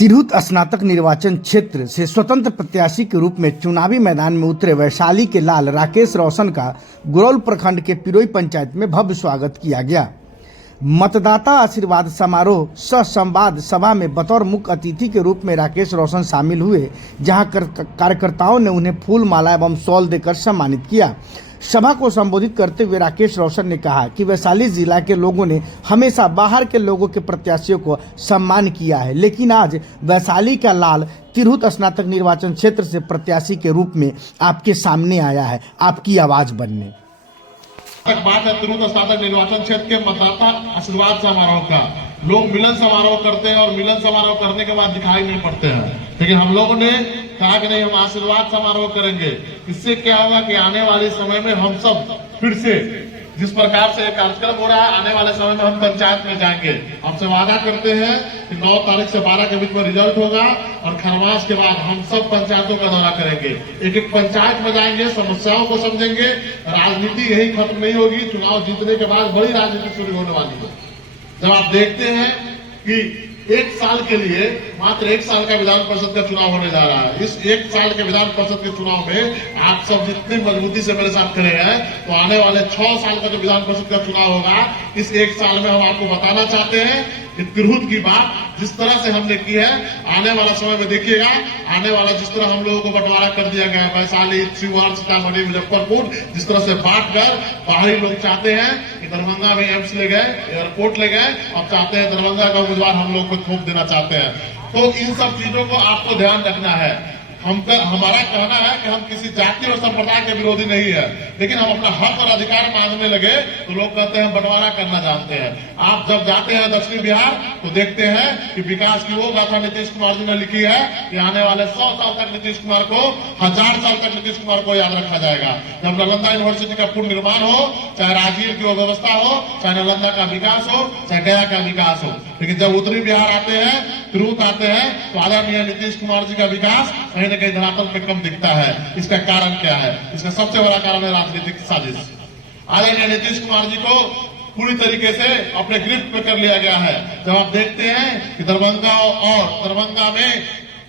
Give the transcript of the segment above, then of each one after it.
तिरहुत स्नातक निर्वाचन क्षेत्र से स्वतंत्र प्रत्याशी के रूप में चुनावी मैदान में उतरे वैशाली के लाल राकेश रोशन का गुरौल प्रखंड के पिरोई पंचायत में भव्य स्वागत किया गया। मतदाता आशीर्वाद समारोह सह संवाद सभा में बतौर मुख्य अतिथि के रूप में राकेश रोशन शामिल हुए, जहां कार्यकर्ताओं ने उन्हें फूल माला एवं शॉल देकर सम्मानित किया। सभा को संबोधित करते हुए राकेश रोशन ने कहा कि वैशाली जिला के लोगों ने हमेशा बाहर के लोगों के प्रत्याशियों को सम्मान किया है, लेकिन आज वैशाली का लाल तिरहुत स्नातक निर्वाचन क्षेत्र से प्रत्याशी के रूप में आपके सामने आया है, आपकी आवाज बनने। बात है तिरहुत स्नातक निर्वाचन क्षेत्र के मतदाता आशीर्वाद समारोह का। लोग मिलन समारोह करते हैं और मिलन समारोह करने के बाद दिखाई नहीं पड़ते हैं, लेकिन हम लोगों ने कहा कि नहीं, हम आशीर्वाद समारोह करेंगे। इससे क्या होगा कि आने वाले समय में हम सब फिर से जिस प्रकार से कार्यक्रम हो रहा है, आने वाले समय में हम पंचायत में जाएंगे। हमसे वादा करते हैं कि 9 तारीख से 12 के बीच में रिजल्ट होगा और खरमास के बाद हम सब पंचायतों का दौरा करेंगे। एक एक पंचायत में जाएंगे, समस्याओं को समझेंगे। राजनीति यही खत्म नहीं होगी, चुनाव जीतने के बाद बड़ी राजनीति शुरू होने वाली है। जब आप देखते हैं कि 1 साल के लिए मात्र 1 साल का विधान परिषद का चुनाव होने जा रहा है, इस 1 साल के विधान परिषद के चुनाव में आप सब जितनी मजबूती से मेरे साथ खड़े हैं, तो आने वाले 6 साल का जो विधान परिषद का चुनाव होगा, इस 1 साल में हम आपको बताना चाहते हैं कि तिरहुत की बात जिस तरह से हमने की है, आने वाला समय में देखिएगा, आने वाला जिस तरह हम लोगों को बंटवारा कर दिया गया है, वैशाली, शिवहर, सीतामढ़ी, मुजफ्फरपुर, जिस तरह से बांट कर बाहरी लोग चाहते हैं कि दरभंगा में एम्स ले गए, एयरपोर्ट ले गए, अब चाहते हैं दरभंगा का उम्मीदवार हम लोग को थोप देना चाहते हैं। तो इन सब चीजों को आपको ध्यान रखना है। हमारा कहना है कि हम किसी जाति और संप्रदाय के विरोधी नहीं है, लेकिन हम अपना हक और अधिकार मांगने लगे तो लोग कहते हैं बंटवारा करना जानते हैं। आप जब जाते हैं दक्षिण बिहार तो देखते हैं कि विकास की वो गाथा नीतीश कुमार जी ने लिखी है कि आने वाले 100 साल तक नीतीश कुमार को, 1000 साल तक नीतीश कुमार को याद रखा जाएगा। जब नालंदा यूनिवर्सिटी का पूर्ण निर्माण हो, चाहे राजगीर की व्यवस्था हो, चाहे नालंदा का विकास हो, चाहे गया का विकास हो, लेकिन जब उत्तरी बिहार आते हैं, तिरहुत आते हैं, तो आदरणीय नीतीश कुमार जी का विकास कहीं न कहीं धरातल पे कम दिखता है। इसका कारण क्या है? इसका सबसे बड़ा कारण है राजनीतिक साजिश। आदरणीय नीतीश कुमार जी को पूरी तरीके से अपने गिरफ्त में कर लिया गया है। जब आप देखते हैं कि दरभंगा में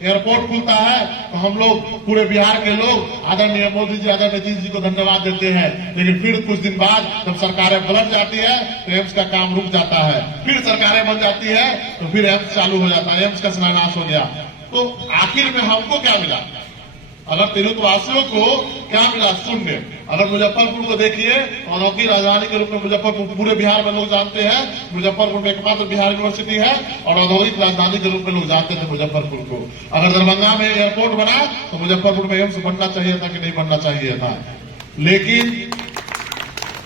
एयरपोर्ट खुलता है, तो हम लोग पूरे बिहार के लोग आदरणीय मोदी जी, आदरणीय नीतीश जी को धन्यवाद देते हैं। लेकिन फिर कुछ दिन बाद जब सरकारें पलट जाती है तो एम्स का काम रुक जाता है, फिर सरकारें बन जाती है तो फिर एम्स चालू हो जाता है, एम्स का शिलान्यास हो गया। तो आखिर में हमको क्या मिला? अगर तिरहुत वासियों को क्या मिला? शून्य। अगर मुजफ्फरपुर को देखिए, अनोखी राजधानी के रूप में मुजफ्फरपुर पूरे बिहार में लोग जानते हैं। मुजफ्फरपुर में एकमात्र बिहार यूनिवर्सिटी है और औद्योगिक राजधानी के रूप में लोग जानते थे मुजफ्फरपुर को। अगर दरभंगा में एयरपोर्ट बना तो मुजफ्फरपुर में एम्स बनना चाहिए था कि नहीं बनना चाहिए था? लेकिन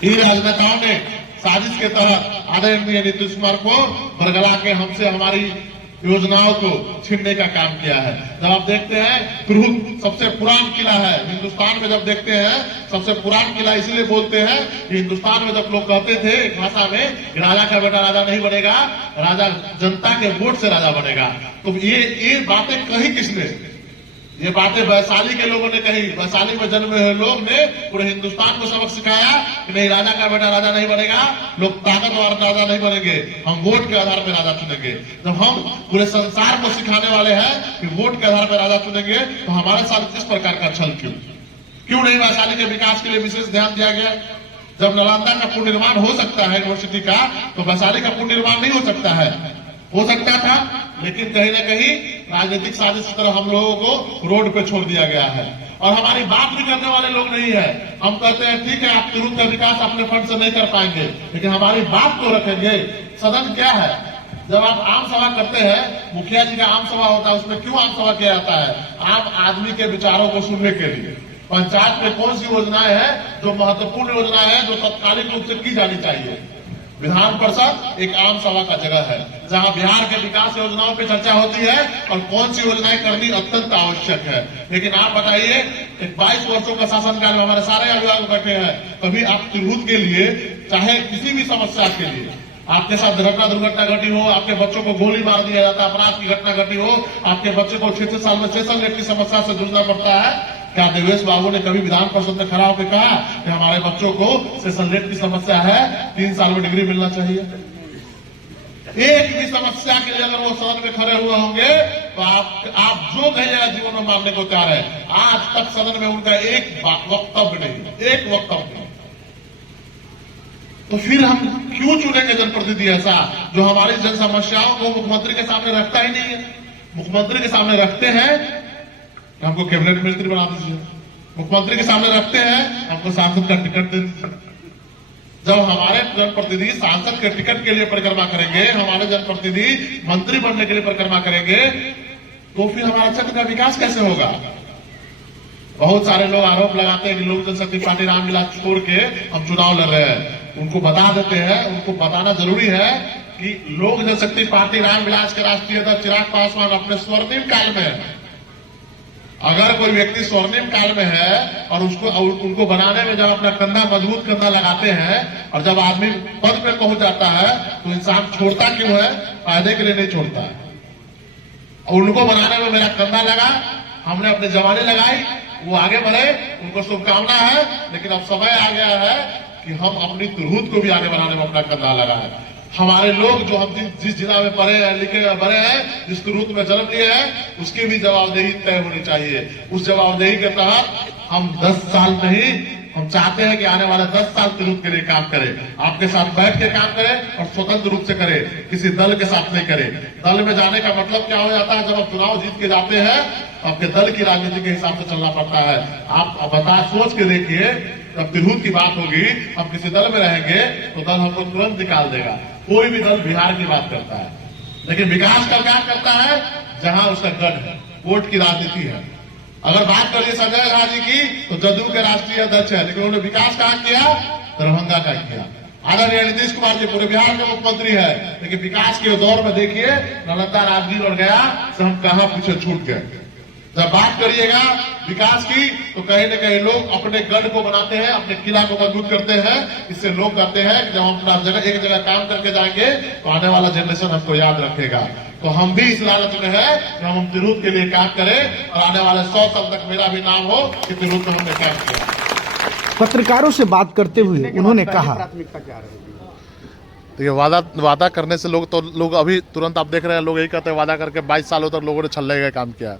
इन राजनेताओं ने साजिश के तहत आदरणीय नीतीश कुमार को बरगला के हमसे हमारी योजनाओं को छीनने का काम किया है। जब आप देखते हैं तिरहुत सबसे पुराना किला है हिंदुस्तान में, जब देखते हैं सबसे पुराना किला इसलिए बोलते हैं कि हिंदुस्तान में जब लोग कहते थे एक भाषा में कि राजा का बेटा राजा नहीं बनेगा, राजा जनता के वोट से राजा बनेगा। तो ये बातें कही किसने? ये बातें वैशाली के लोगों ने कही। वैशाली में जन्मे हुए लोग ने पूरे हिंदुस्तान को सबक सिखाया कि नहीं, राजा का बेटा राजा नहीं बनेगा, लोग ताकतवर राजा नहीं बनेंगे, हम वोट के आधार पर राजा चुनेंगे। जब हम पूरे संसार को सिखाने वाले हैं कि वोट के आधार पर राजा चुनेंगे, तो हमारे साथ इस प्रकार का छल क्यों नहीं? वैशाली के विकास के लिए विशेष ध्यान दिया गया। जब नालंदा का पूर्ण निर्माण हो सकता है यूनिवर्सिटी का, तो वैशाली का पूर्ण निर्माण नहीं हो सकता है? हो सकता था, लेकिन कहीं ना कहीं राजनीतिक साजिश की तरह हम लोगों को रोड पे छोड़ दिया गया है और हमारी बात भी करने वाले लोग नहीं है। हम कहते हैं ठीक है, आप तिरहुत का विकास अपने फंड से नहीं कर पाएंगे, लेकिन हमारी बात तो रखेंगे। सदन क्या है? जब आप आम सभा करते हैं, मुखिया जी का आम सभा होता है, उसमें क्यों आम सभा किया जाता है? आम आदमी के विचारों को सुनने के लिए। पंचायत में कौन सी योजनाएं हैं जो महत्वपूर्ण योजनाएं हैं, जो तत्कालिक रूप से की जानी चाहिए? विधान परिषद एक आम सभा का जगह है जहां बिहार के विकास योजनाओं पे चर्चा होती है और कौन सी योजनाएं करनी अत्यंत आवश्यक है। लेकिन आप बताइए, 22 वर्षों का शासनकाल में हमारे सारे अभिभावक बैठे हैं, कभी आप तिरहुत के लिए, चाहे किसी भी समस्या के लिए, आपके साथ दुर्घटना घटी हो, आपके बच्चों को गोली मार दिया जाता है, अपराध की घटना घटी हो, आपके बच्चे को 6 साल में सेशन लेट की समस्या से जूझना पड़ता है, क्या देवेश बाबू ने कभी विधान परिषद में खड़ा होकर कहा कि हमारे बच्चों को सेशन लेट की समस्या है, 3 साल में डिग्री मिलना चाहिए? एक भी समस्या के लिए अगर वो सदन में खड़े हुए होंगे तो आप जो कहिएगा जीवन में मानने को तैयार है। आज तक सदन में उनका एक वक्तव्य नहीं, एक वक्तव्य नहीं। तो फिर हम क्यों चुनेंगे जनप्रतिनिधि ऐसा जो हमारी जन समस्याओं को मुख्यमंत्री के सामने रखता ही नहीं है। मुख्यमंत्री के सामने रखते हैं, हमको कैबिनेट मंत्री बना दीजिए। मुख्यमंत्री के सामने रखते हैं, हमको सांसद का टिकट दे दीजिए। जब हमारे जनप्रतिनिधि सांसद के टिकट के लिए परिक्रमा करेंगे, हमारे जनप्रतिनिधि मंत्री बनने के लिए परिक्रमा करेंगे, तो फिर हमारा क्षेत्र का विकास कैसे होगा। बहुत सारे लोग आरोप लगाते हैं कि लोक जनशक्ति पार्टी रामविलास छोड़ के हम चुनाव लड़ रहे हैं। उनको बता देते हैं, उनको बताना जरूरी है कि लोक जनशक्ति पार्टी रामविलास के राष्ट्रीय अध्यक्ष चिराग पासवान अपने स्वर्णिम काल में, अगर कोई व्यक्ति स्वर्णिम काल में है और उनको बनाने में जब अपना कंधा मजबूत कंधा लगाते हैं और जब आदमी पद पे पहुंच जाता है तो इंसान छोड़ता क्यों है, फायदे के लिए नहीं छोड़ता है। और उनको बनाने में मेरा कंधा लगा, हमने अपनी जवानी लगाई, वो आगे बढ़े, उनको शुभकामना है। लेकिन अब समय आ गया है कि हम अपनी तुरहुत को भी आगे बढ़ाने में अपना कंधा लगाए। हमारे लोग जो हम जिस जिला में पढ़े हैं, लिखे हैं, बड़े हैं, जिस तुरहुत में जन्म लिए हैं, उसकी भी जवाबदेही तय होनी चाहिए। उस जवाबदेही के तहत हम 10 साल नहीं, हम चाहते हैं कि आने वाले 10 साल तुरहुत के लिए काम करें, आपके साथ बैठ के काम करें और स्वतंत्र रूप से करें, किसी दल के साथ नहीं करें। दल में जाने का मतलब क्या हो जाता है, जब आप चुनाव जीत के जाते हैं आपके दल की राजनीति के हिसाब से चलना पड़ता है। आप सोच के देखिए, जब तिरहुत की बात होगी, हम किसी दल में रहेंगे तो दल हमको तुरंत निकाल देगा। कोई भी दल बिहार की बात करता है, लेकिन विकास का क्या करता है जहां उसका गढ़ है, वोट की राजनीति है। अगर बात करिए संजय झा जी की, तो जदयू के राष्ट्रीय अध्यक्ष है, लेकिन उन्होंने विकास कहां किया, दरभंगा का किया। आदरणीय नीतीश कुमार जी पूरे बिहार के मुख्यमंत्री है, लेकिन विकास के दौर में देखिए नालंदा, राजगीर और गया से हम कहां पीछे छूट गए। जब बात करिएगा विकास की, तो कहीं न कहीं लोग अपने गढ़ को बनाते हैं, अपने किला को मजबूत करते हैं। इससे लोग कहते हैं कि जब हम अपना एक जगह काम करके जाएंगे तो आने वाला जनरेशन हमको याद रखेगा। तो हम भी इस लालच में है कि हम तिरहुत के लिए काम करें और आने वाले 100 साल तक मेरा भी नाम हो कि तिरहुत में हमने काम किया। पत्रकारों से बात करते हुए उन्होंने कहा, प्राथमिकता क्या रहेगी? देखिए, वादा करने से लोग अभी तुरंत आप देख रहे हैं, लोग यही कहते हैं वादा करके 22 सालों तक लोगों ने छलने का काम किया।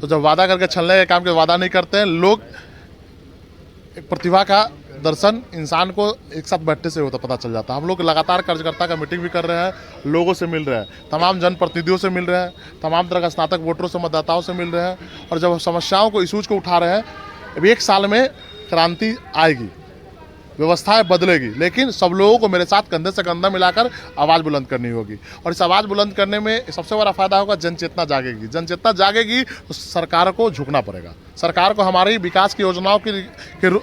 तो जब वादा करके छलने का काम के वादा नहीं करते हैं लोग, एक प्रतिभा का दर्शन इंसान को एक साथ बैठने से होता पता चल जाता है। हम लोग लगातार कार्यकर्ता का मीटिंग भी कर रहे हैं, लोगों से मिल रहे हैं, तमाम जनप्रतिनिधियों से मिल रहे हैं, तमाम तरह का स्नातक वोटरों से, मतदाताओं से मिल रहे हैं। और जब समस्याओं को, इशूज को उठा रहे हैं, अभी 1 साल में क्रांति आएगी, व्यवस्थाएं बदलेगी, लेकिन सब लोगों को मेरे साथ कंधे से कंधा मिलाकर आवाज़ बुलंद करनी होगी। और इस आवाज़ बुलंद करने में सबसे बड़ा फायदा होगा, जनचेतना जागेगी। जनचेतना जागेगी तो सरकार को झुकना पड़ेगा, सरकार को हमारी विकास की योजनाओं की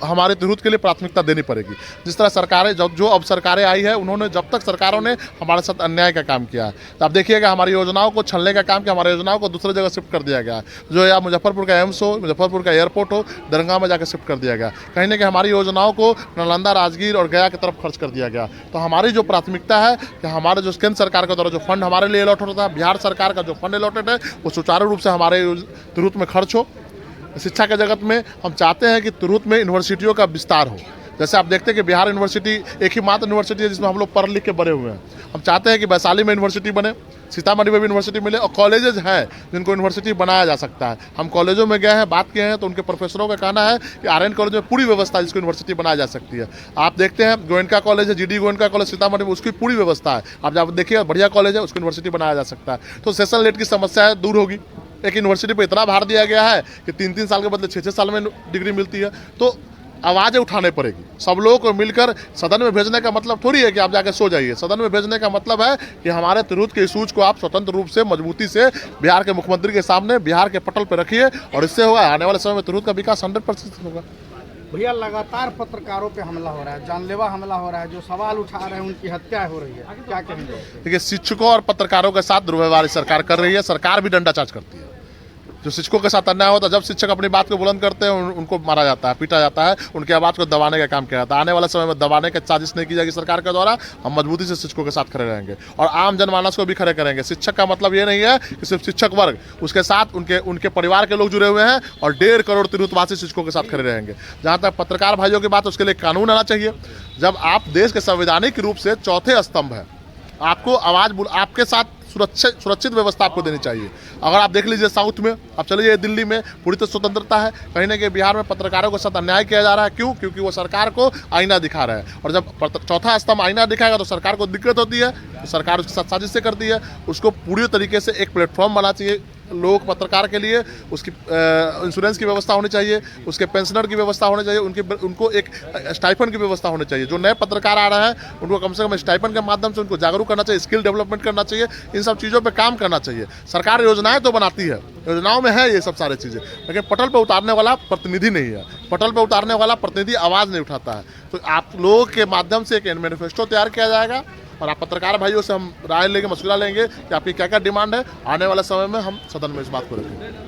हमारे तिरहुत के लिए प्राथमिकता देनी पड़ेगी। जिस तरह सरकारें जो अब सरकारें आई है, उन्होंने जब तक सरकारों ने हमारे साथ अन्याय का काम किया है, तो आप देखिएगा हमारी योजनाओं को छलने का काम किया, हमारी योजनाओं को दूसरी जगह शिफ्ट कर दिया गया। जो या मुजफ्फरपुर का एम्स हो, मुजफ्फरपुर का एयरपोर्ट हो, दरंगा में जाकर शिफ्ट कर दिया गया। कहीं ना कहीं हमारी योजनाओं को नालंदा, राजगीर और गया की तरफ खर्च कर दिया गया। तो हमारी जो प्राथमिकता है कि हमारे जो केंद्र सरकार के द्वारा जो फंड हमारे लिए अलॉट होता है, बिहार सरकार का जो फंड अलॉटेड है, वो सुचारू रूप से हमारे तिरहुत में खर्च हो। शिक्षा के जगत में हम चाहते हैं कि तिरहुत में यूनिवर्सिटियों का विस्तार हो। जैसे आप देखते हैं कि बिहार यूनिवर्सिटी एक ही मात्र यूनिवर्सिटी है जिसमें हम लोग पढ़ लिख के बड़े हुए हैं। हम चाहते हैं कि वैशाली में यूनिवर्सिटी बने, सीतामढ़ी में भी यूनिवर्सिटी मिले, और कॉलेजेस हैं जिनको यूनिवर्सिटी बनाया जा सकता है। हम कॉलेजों में गए हैं, बात किए हैं, तो उनके प्रोफेसरों का कहना है कि आर्यन कॉलेज में पूरी व्यवस्था है जिसको यूनिवर्सिटी बनाया जा सकती है। आप देखते हैं गोयनका कॉलेज है, जीडी गोयनका कॉलेज सीतामढ़ी में, उसकी पूरी व्यवस्था है। आप जब देखिए बढ़िया कॉलेज है, उसको यूनिवर्सिटी बनाया जा सकता है। तो सेशन लेट की समस्या दूर होगी। एक यूनिवर्सिटी पे इतना भार दिया गया है कि 3-3 साल के बदले 6-6 साल में डिग्री मिलती है। तो आवाज़ें उठाने पड़ेगी, सब लोगों को मिलकर। सदन में भेजने का मतलब थोड़ी है कि आप जाकर सो जाइए। सदन में भेजने का मतलब है कि हमारे तिरहुत के इशूज को आप स्वतंत्र रूप से, मजबूती से बिहार के मुख्यमंत्री के सामने, बिहार के पटल पर रखिए, और इससे होगा आने वाले समय में तिरहुत का विकास 100% होगा। भैया, लगातार पत्रकारों पे हमला हो रहा है, जानलेवा हमला हो रहा है, जो सवाल उठा रहे हैं उनकी हत्या हो रही है, क्या कहेंगे? देखिए, शिक्षकों और पत्रकारों के साथ दुर्व्यवहार सरकार कर रही है। सरकार भी डंडा चार्ज करती है। जो शिक्षकों के साथ अन्याय होता है, जब शिक्षक अपनी बात को बुलंद करते हैं, उनको मारा जाता है, पीटा जाता है, उनकी आवाज़ को दबाने का काम किया जाता है। आने वाले समय में दबाने की साजिश नहीं की जाएगी सरकार के द्वारा। हम मजबूती से शिक्षकों के साथ खड़े रहेंगे और आम जनमानस को भी खड़े करेंगे। शिक्षक का मतलब ये नहीं है कि सिर्फ शिक्षक वर्ग, उसके साथ उनके परिवार के लोग जुड़े हुए हैं, और 1.5 करोड़ तिरहुतवासी शिक्षकों के साथ खड़े रहेंगे। जहाँ तक पत्रकार भाइयों की बात, उसके लिए कानून आना चाहिए। जब आप देश के संवैधानिक रूप से चौथे स्तंभ है, आपको आवाज़, आपके साथ सुरक्षित व्यवस्था आपको देनी चाहिए। अगर आप देख लीजिए साउथ में, आप चलिए दिल्ली में पूरी तो स्वतंत्रता है, कहीं ना कहीं बिहार में पत्रकारों के साथ अन्याय किया जा रहा है। क्यों? क्योंकि वो सरकार को आईना दिखा रहा है, और जब चौथा स्तंभ आईना दिखाएगा तो सरकार को दिक्कत होती है, तो सरकार उसके साथ साजिशें करती है। उसको पूरी तरीके से एक प्लेटफॉर्म बनना चाहिए लोग पत्रकार के लिए, उसकी इंश्योरेंस की व्यवस्था होनी चाहिए, उसके पेंशनर की व्यवस्था होनी चाहिए, उनको एक स्टाइपेंड की व्यवस्था होनी चाहिए। जो नए पत्रकार आ रहे हैं उनको कम से कम स्टाइपेंड के माध्यम से उनको जागरूक करना चाहिए, स्किल डेवलपमेंट करना चाहिए, इन सब चीज़ों पे काम करना चाहिए। सरकार योजनाएं तो बनाती है, योजनाओं में है ये सब सारी चीज़ें, लेकिन पटल पर उतारने वाला प्रतिनिधि नहीं है, पटल पर उतारने वाला प्रतिनिधि आवाज़ नहीं उठाता है। तो आप लोगों के माध्यम से एक मैनिफेस्टो तैयार किया जाएगा, और आप पत्रकार भाइयों से हम राय लेंगे, मशवरा लेंगे कि आपकी क्या क्या डिमांड है। आने वाले समय में हम सदन में इस बात को रखेंगे।